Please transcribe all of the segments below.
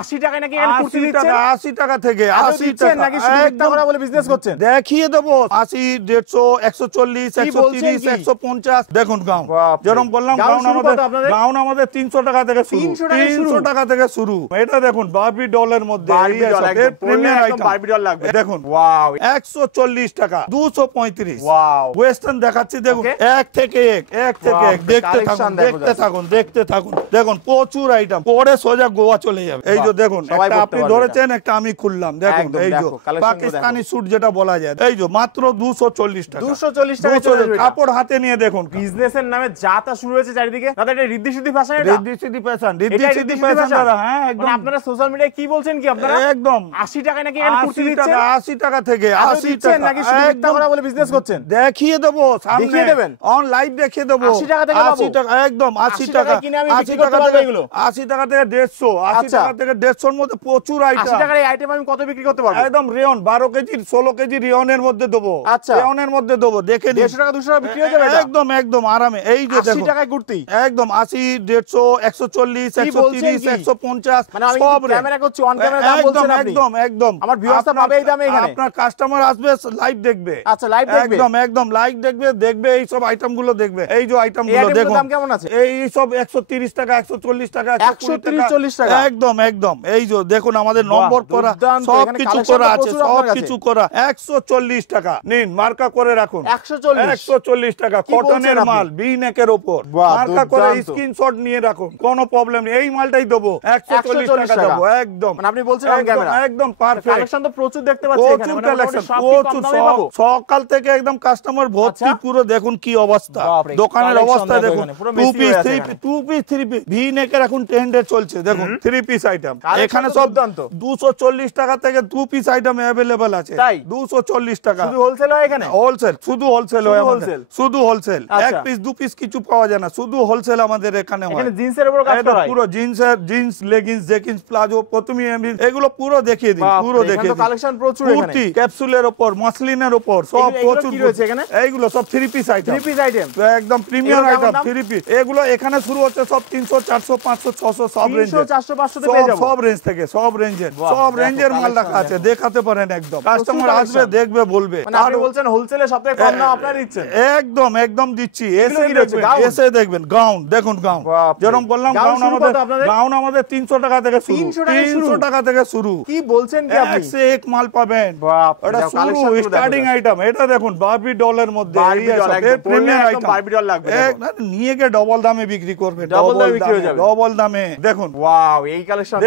80 টাকায় নাকি এখানে কুর্তি দিচ্ছেন? 80 টাকা থেকে 80 টাকা নাকি শুধু মিথ্যা কথা বলে বিজনেস করছেন? দেখিয়ে দেবো 80, 150, 140, 130, 150 দেখুন গাউন। যেরকম বললাম গাউন আমাদের 300 টাকা থেকে শুরু। 300 টাকা থেকে শুরু। এটা দেখুন বারবি ডলের মধ্যে প্রিমিয়ার আইটেম বারবি ডল লাগবে। দেখুন ওয়াও 140 টাকা 235। ওয়াও ওয়েস্টার্ন দেখাচ্ছি দেখুন এক থেকে এক দেখতে থাকুন দেখুন প্রচুর আইটেম পরে সোজা গোয়া চলে যাবে। এই যে দেখুন একটা আপনি ধরেছেন একটা আমি খুললাম দেখুন এই যে পাকিস্তানি স্যুট যেটা বলা যায় এই যে মাত্র 240 টাকা 240 টাকা চলে যাবে। কাপড় হাতে নিয়ে দেখুন বিজনেসের নামে যা তা শুরু হয়েছে চারিদিকে। দাদা এটা ঋদ্ধি সিদ্ধি ফ্যাশন, এটা ঋদ্ধি সিদ্ধি ফ্যাশন দাদা। হ্যাঁ একদম আপনারা সোশ্যাল মিডিয়ায় কি বলছেন কি আপনারা একদম 80 টাকায় নাকি এখানে কুর্তি দিচ্ছেন? 80 টাকা থেকে 80 টাকা নাকি শুধু মিথ্যা কথা বলে বিজনেস করছেন? দেখিয়ে দেবো সামনে দেখিয়ে দেবেন অন লাইভ দেখিয়ে দেবো 80 টাকা থেকে 80 টাকা একদম 80 টাকা কিনে আমি বিক্রি করতে পারবো এগুলো 80 টাকা থেকে 150 80 টাকা থেকে 150 এর মধ্যে প্রচুর আইটেম। 80 টাকার এই আইটেম আমি কত বিক্রি করতে পারবো? একদম রেয়ন 12 কেজি 16 কেজি রেয়নের মধ্যে দেবো। রেয়নের মধ্যে দেবো দেখে নিন 150 টাকা 200 টাকা বিক্রি হয়ে যাবে একদম আরামে। এই যে দেখুন 80 টাকায় কুর্তি একদম 80, 150, 140, 130, 150 মানে আমি সব ক্যামেরা করছি অন ক্যামেরা দাম বলছেন আপনি একদম আমার ভিউয়ার্সরা পাবে এই দামে এখানে। আপনার কাস্টমার আসবে লাইভ দেখবে। আচ্ছা লাইভ দেখবে একদম লাইভ দেখবে এই সব আইটেম গুলো দেখবে। এই যে আইটেম গুলো দেখুন দাম কেমন আছে? এই সব 130 টাকা 140 টাকা 130-40 টাকা একদম এই যে দেখুন আমাদের নম্বর করা সব কিছু করা আছে সব কিছু করা 140 টাকা নিন মার্কা করে রাখুন 140 টাকা কটনের মাল ভি নেকের উপর মার্কা করে স্ক্রিনশট নিয়ে রাখুন কোনো প্রবলেম নেই। এই মালটাই দেবো 140 টাকা দেবো একদম। মানে আপনি বলছেন অন ক্যামেরা একদম পারফেক্ট কালেকশন তো প্রচুর দেখতে পাচ্ছি এখানে প্রচুর কালেকশন প্রচুর সকাল থেকে একদম কাস্টমার ভর্তি পুরো দেখুন কি অবস্থা দোকানের অবস্থা দেখুন টু পিস থ্রি পিস ভি নেকের এখন ট্রেন্ডে চলছে দেখুন 3 পিস আইটেম এখানে সব 240 টাকা থেকে 2 পিস আইটেম अवेलेबल আছে 240 টাকা শুধু হোলসেল হয় এখানে হোলসেল শুধু হোলসেল হয় আমাদের শুধু হোলসেল এক পিস দু পিস কিছু পাওয়া যায় না শুধু হোলসেল আমাদের এখানে হয়। এখানে জিন্সের উপর কাজ করা হয় পুরো জিন্স লেগিংস জেকিন্স প্লাজো প্রথমে এগুলো পুরো দেখিয়ে দিন পুরো দেখিয়ে দিন কালেকশন প্রচুর এখানে কুর্তি ক্যাপসুলের উপর মসলিনের উপর সব প্রচুর কি রয়েছে এখানে এইগুলো সব 3 পিস আইটেম একদম প্রিমিয়াম আইটেম 3 পিস এগুলো এখানে শুরু হচ্ছে সব 300 400 500 600 সব রেঞ্জ 300 400 500 তে পেয়ে যাব সব রেঞ্জ থেকে সব রেঞ্জের মাল রাখা আছে দেখাতে পারেন একদম কাস্টমার আসবে দেখবে বলবে। মানে আপনি বলছেন হোলসেলে সবথেকে কম দাম আপনারা দিচ্ছেন একদম দিচ্ছি এসে দেখবেন গাউন দেখুন গাউন যেরকম বললাম গাউন আমাদের 300 টাকা থেকে শুরু 300 টাকা থেকে শুরু। কি বলছেন কি আপনি এক মাল পাবেন এটা শুরু স্টার্টিং আইটেম। এটা দেখুন বারবি ডলের মধ্যে প্রিমিয়ার আইটেম বারবি ডল লাগবে নিয়ে গিয়ে ডবল দামে বিক্রি করবে ডবল দামে দেখুন ওয়াও এই কালেকশন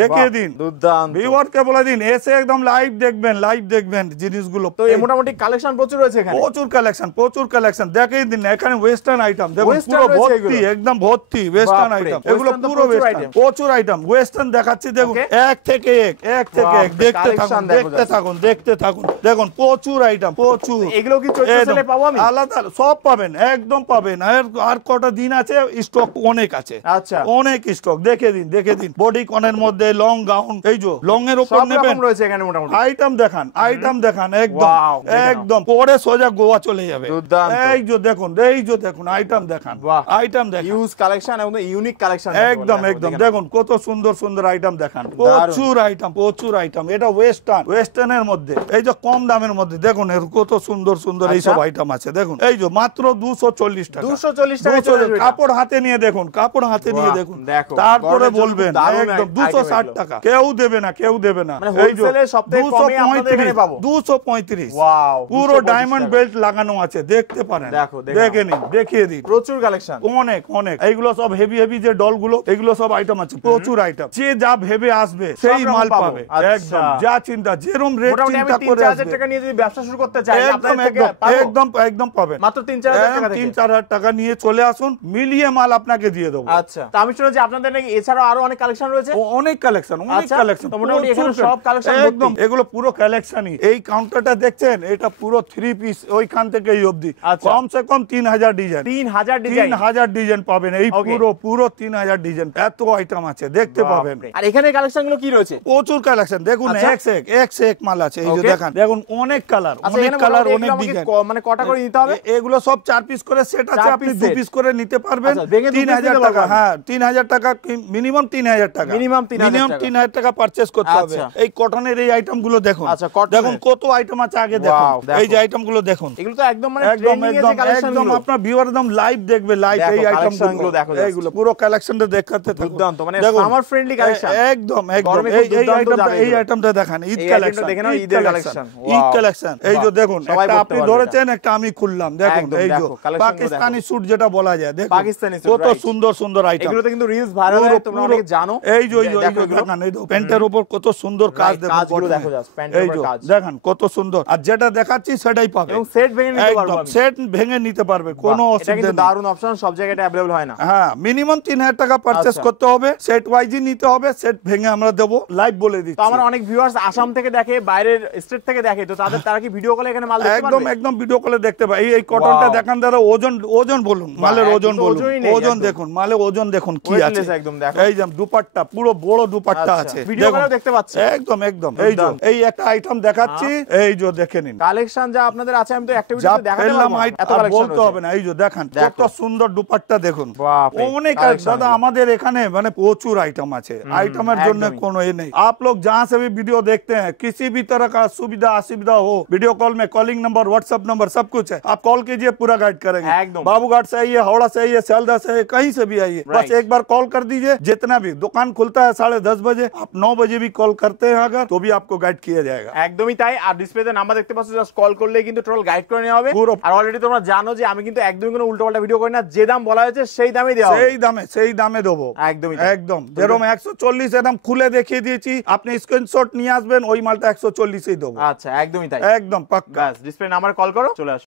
দেখিয়ে দিন দুর্দান্ত ভিউয়ারকে বলে দিন এসে একদম লাইভ দেখবেন জিনিসগুলো। তো এই মোটামুটি কালেকশন প্রচুর রয়েছে এখানে প্রচুর কালেকশন দেখিয়ে দিন এখানে ওয়েস্টার্ন আইটেম দেখুন পুরো ভর্তি একদম ভর্তি ওয়েস্টার্ন আইটেম এগুলো পুরো ওয়েস্টার্ন প্রচুর আইটেম ওয়েস্টার্ন দেখাচ্ছি দেখুন এক থেকে এক দেখতে থাকুন দেখুন প্রচুর আইটেম প্রচুর। এগুলো কি চৈত্র পাবো আমি আলাদা সব পাবেন একদম পাবেন আর কটা দিন আছে স্টক অনেক আছে আচ্ছা অনেক স্টক দেখে দিন বডি কনের মধ্যে লং গাউন এই যে লং এর উপর নেবেন রয়েছে এখানে মোটামুটি আইটেম দেখান একদম পরে সোজা গোয়া চলে যাবে। এই যে দেখুন আইটেম দেখান ইউজ কালেকশন এবং ইউনিক কালেকশন একদম দেখুন কত সুন্দর আইটেম দেখান প্রচুর আইটেম এটা ওয়েস্টার্নের মধ্যে এই যে কম দামের মধ্যে দেখুন এর কত সুন্দর এইসব আইটেম আছে দেখুন এই যে মাত্র 240 টাকা কাপড় হাতে নিয়ে দেখুন তারপরে বলবেন একদম 260 টাকা কেউ দেবে না এই যে 235 পুরো ডায়মন্ড বেল্ট লাগানো আছে দেখতে পারেন দেখে নিন দেখিয়ে দিন প্রচুর কালেকশন অনেক এইগুলো সব হেভি যে ডল গুলো এগুলো সব আইটেম আছে প্রচুর আইটেম যে যা ভেবে আসবে সেই মাল পাবে একদম যা চিন্তা যেরকম রেট চিন্তা করে 3000 টাকা নিয়ে যদি ব্যবসা শুরু করতে চাই একদম পাবেন মাত্র 3000 টাকা থেকে 3000 টাকা নিয়ে চলে আসুন মিলিয়ে মাল আপনাকে দিয়ে দেবো। আচ্ছা তো আমি শুনেছি আপনাদের নাকি এছাড়াও আরো অনেক কালেকশন রয়েছে অনেক কালেকশন তো মোটামুটি এখানে সব কালেকশন একদম এগুলো পুরো কালেকশনই এই কাউন্টারটা দেখছেন এটা পুরো 3 পিস ওইখান থেকে এই অবধি কমসে কম 3000 ডিজাইন পাবেন এই পুরো 3000 ডিজাইন এত আইটেম আছে দেখতে পাবেন। আর এখানে কালেকশন গুলো কি রয়েছে প্রচুর কালেকশন দেখুন এক মাল আছে এই যে দেখুন অনেক কালার অনেক ডিজাইন মানে কটা করে নিতে হবে এগুলো সব 4 পিস করে সেট আছে আপনি 2 পিস করে নিতে পারবেন 3000 টাকা হ্যাঁ 3000 টাকা মিনিমাম 3000 টাকা মিনিমাম 3000 টাকা পারচেজ করতে হবে। আচ্ছা। এই কটনের এই আইটেম গুলো দেখুন, আচ্ছা, cotton দেখুন কত আইটেম আছে আগে দেখুন। Wow, দেখো। এই যে আইটেম গুলো দেখুন, এগুলো তো একদম মানে একদম ট্রেন্ডিং এর যে একদম কালেকশন একদম গুলো আপনার ভিউয়ার একদম লাইভ দেখবে, লাইভ দেখো, এই আইটেম collection গুলো দেখো just। এইগুলো পুরো কালেকশনটা দেখাতে থাকুন। দুর্দান্ত, মানে দেখুন, সামার ফ্রেন্ডলি কালেকশন। একদম একদম গরমে এই খুব দুর্দান্ত আইটেমটা, যাবে এই এগুলো। আইটেমটা দেখান, ঈদ এই কালেকশন, আইটেমটা দেখে নাও, ঈদের কালেকশন। Eid Wow, collection. এই যে বাহ, দেখুন, সবাই একটা পড়তে আপনি পারবে ধরেছেন, একটা আমি খুললাম, দেখুন একদম, এই যে দেখো, collection গুলো পাকিস্তানি দেখো। স্যুট যেটা বলা যায়, দেখুন পাকিস্তানি suit, কত right। সুন্দর সুন্দর আইটেম। এগুলোতে কিন্তু রিলস ভাইরাল হয়, তোমরা অনেকে জানো। এই যে দেখো এগুলো। দেখেন, এই দেখো প্যান্টের উপর কত সুন্দর কাজ, Right, দেখুন কাজগুলো cotton-এ। দেখো just, প্যান্টের এই উপর যে কাজ। দেখেন কত সুন্দর, আর যেটা দেখাচ্ছি সেটাই পাবে, এবং সেট ভেঙে নিতে পারবো একদম আমি। সেট ভেঙে নিতে পারবে, কোনো বাহ, এটা অসুবিধা কিন্তু নেই। দারুণ অপশন, সব জায়গায় এটা अवेलेबल হয় না। হ্যাঁ, মিনিমাম 3000 টাকা পারচেজ আচ্ছা। করতে হবে, সেট ওয়াইজই নিতে হবে, সেট ভেঙে আমরা দেবো, লাইভ বলে তো দিচ্ছি। আমার অনেক ভিউয়ার্স আসাম থেকে দেখে, বাইরের স্টেট থেকে দেখে, তো তারা কি ভিডিও কলে এখানে মাল দেখতে একদম পারবে? একদম ভিডিও কলে দেখতে পাই। এই কটনটা Wow। দেখান দাদা, ওজন ওজন বলুন, মালের একদম ওজন তো বলুন, ওজনই নেই ওজন একদম। দেখুন, মালের ওজন দেখুন কি আছে। Weightless একদম, দেখো। এই যে দুপাট্টা, পুরো বড় দুপাট্টা আচ্ছা, আছে, ভিডিও দেখুন। কলেও দেখতে পাচ্ছি। একদম একদম এই যে দুর্দান্ত। এই একটা আইটেম দেখাচ্ছি, এই যে দেখে নিন। কালেকশন যা আপনাদের আছে, আমি তো একটা যা ভিডিওতে দেখাতে ফেললাম পারবো না, এত আর কালেকশন বলতে হবে না। এই যে দেখেন কত দেখো। সুন্দর দুপাট্টা দেখুন, বাপরে, অনেক collection দাদা গুলো। আমাদের এখানে মানে প্রচুর आइटम আছে, आइटमेर জন্য একদমই। কোনো ये नहीं। आप लोग जहाँ से भी वीडियो देखते हैं, किसी भी तरह का सुविधा असुविधा हो, वीडियो कॉल में कॉलिंग नंबर, व्हाट्सएप नंबर सब कुछ है, आप कॉल कीजिए, पूरा गाइड करेंगे। एकदम। बाबूघाट से आइए, हावड़ा से आइए, सियालदह से आइए, कहीं से भी आइए, बस Right। एक बार कॉल कर दीजिए। जितना भी दुकान खुलता है 10:30 बजे, आप 9 बजे भी कॉल करते हैं अगर, तो भी आपको गाइड किया जाएगा। একদমই তাই। আর ডিসপ্লেতে নাম্বার দেখতে পাচ্ছ, জাস্ট কল করলেই কিন্তু টোটাল গাইড করে নেওয়া হবে। পুরো। আর অলরেডি তোমরা জানো যে আমি কিন্তু একদমই কোনো উল্টোপাল্টা ভিডিও করি না, যে দাম বলা হয়েছে সেই দামেই দেওয়া হবে। সেই দামে দেবো, একদমই তাই। একদম যেরকম 140 একদম খুলে দেখিয়ে দিয়েছি, আপনি স্ক্রিনশট নিয়ে আসবেন, ওই মালটা 140 দেবো, আচ্ছা, একদমই তাই। একদম পাক্কা। ব্যাস, ডিসপ্লে নাম্বার কল করো, চলে আসো।